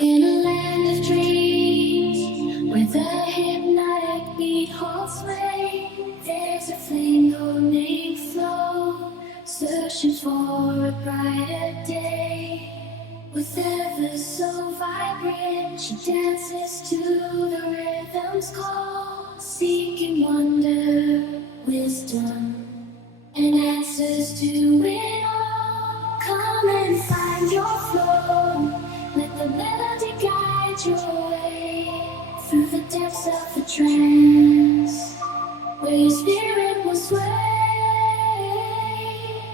In a land of dreams, where the hypnotic beat holds sway, there's a flame golden flow, searching for a brighter day. With ever so vibrant, she dances to the rhythm's call, seeking wonder, wisdom, and answers to it all. Come and find your flow. Let the melody guide your way through the depths of the trance, where your spirit will sway.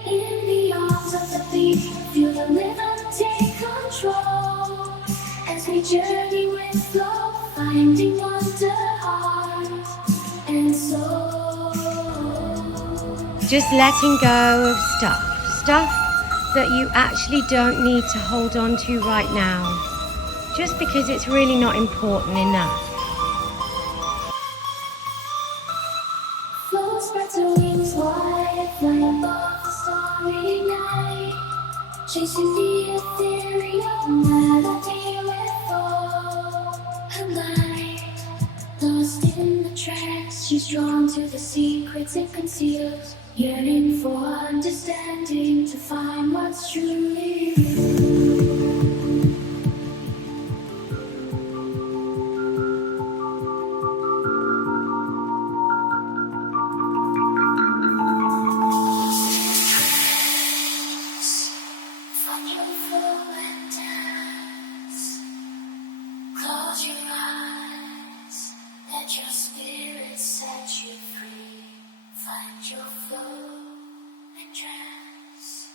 In the arms of the beat, feel the rhythm take control. As we journey with flow, finding wonder, heart and soul. Just letting go of stuff that you actually don't need to hold on to right now, just because it's really not important enough. Flow spreads her wings wide, flying above the starry night, chasing the ethereal melody with all her might. Lost in the trance, she's drawn to the secrets it conceals, yearning for understanding to find what's truly real. Find your flow and dance. Close your eyes, let your spirit set you free. Find your flow and trance.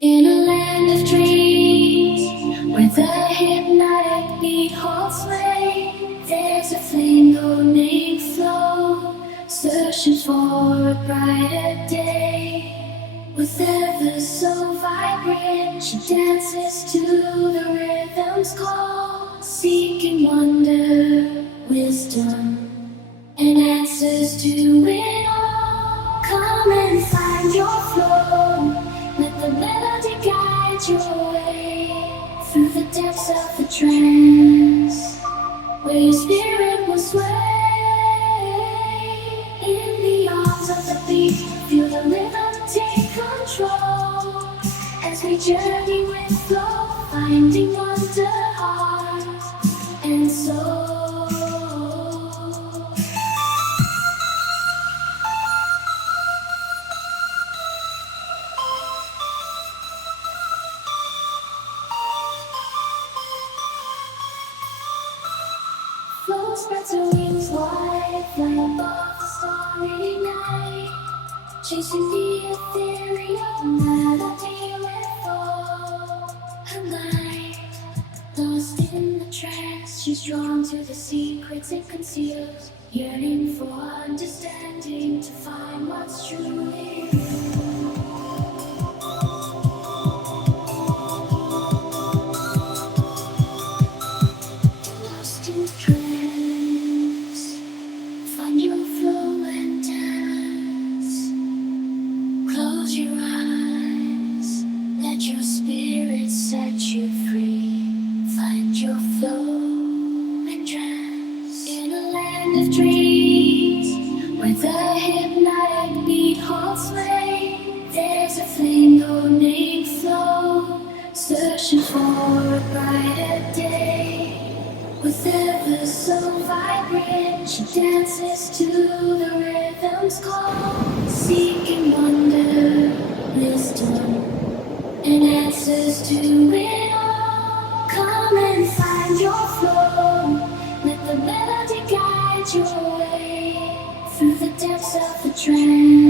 In a land of dreams, where the hypnotic beat holds sway, there's a flame golden flow, searching for a brighter day. With ever so vibrant, she dances to the rhythm's call, seeking wonder, wisdom, and answers to it all. Come and find your flow. Let the melody guide your way through the depths of the trance, where your spirit will sway. In the arms of the beat, feel the rhythm take control. As we journey with flow, finding wonder, heart and soul. Flow spreads her wings wide, flying above the starry night, chasing the ethereal melody with all her might. Lost in the trance, she's drawn to the secrets it conceals, yearning for understanding to find what's truly real. Lost in the trance, find your flow and dance. Close your eyes, let your spirit set you free. Find your flow and trance. In a land of dreams, where the hypnotic beat holds sway, there's a flame golden flow, searching for a brighter day. With ever so vibrant, she dances to the rhythm's call, seeking wonder, wisdom, and answers to it all. Come and find your flow. Let the melody guide your way through the depths of the trance.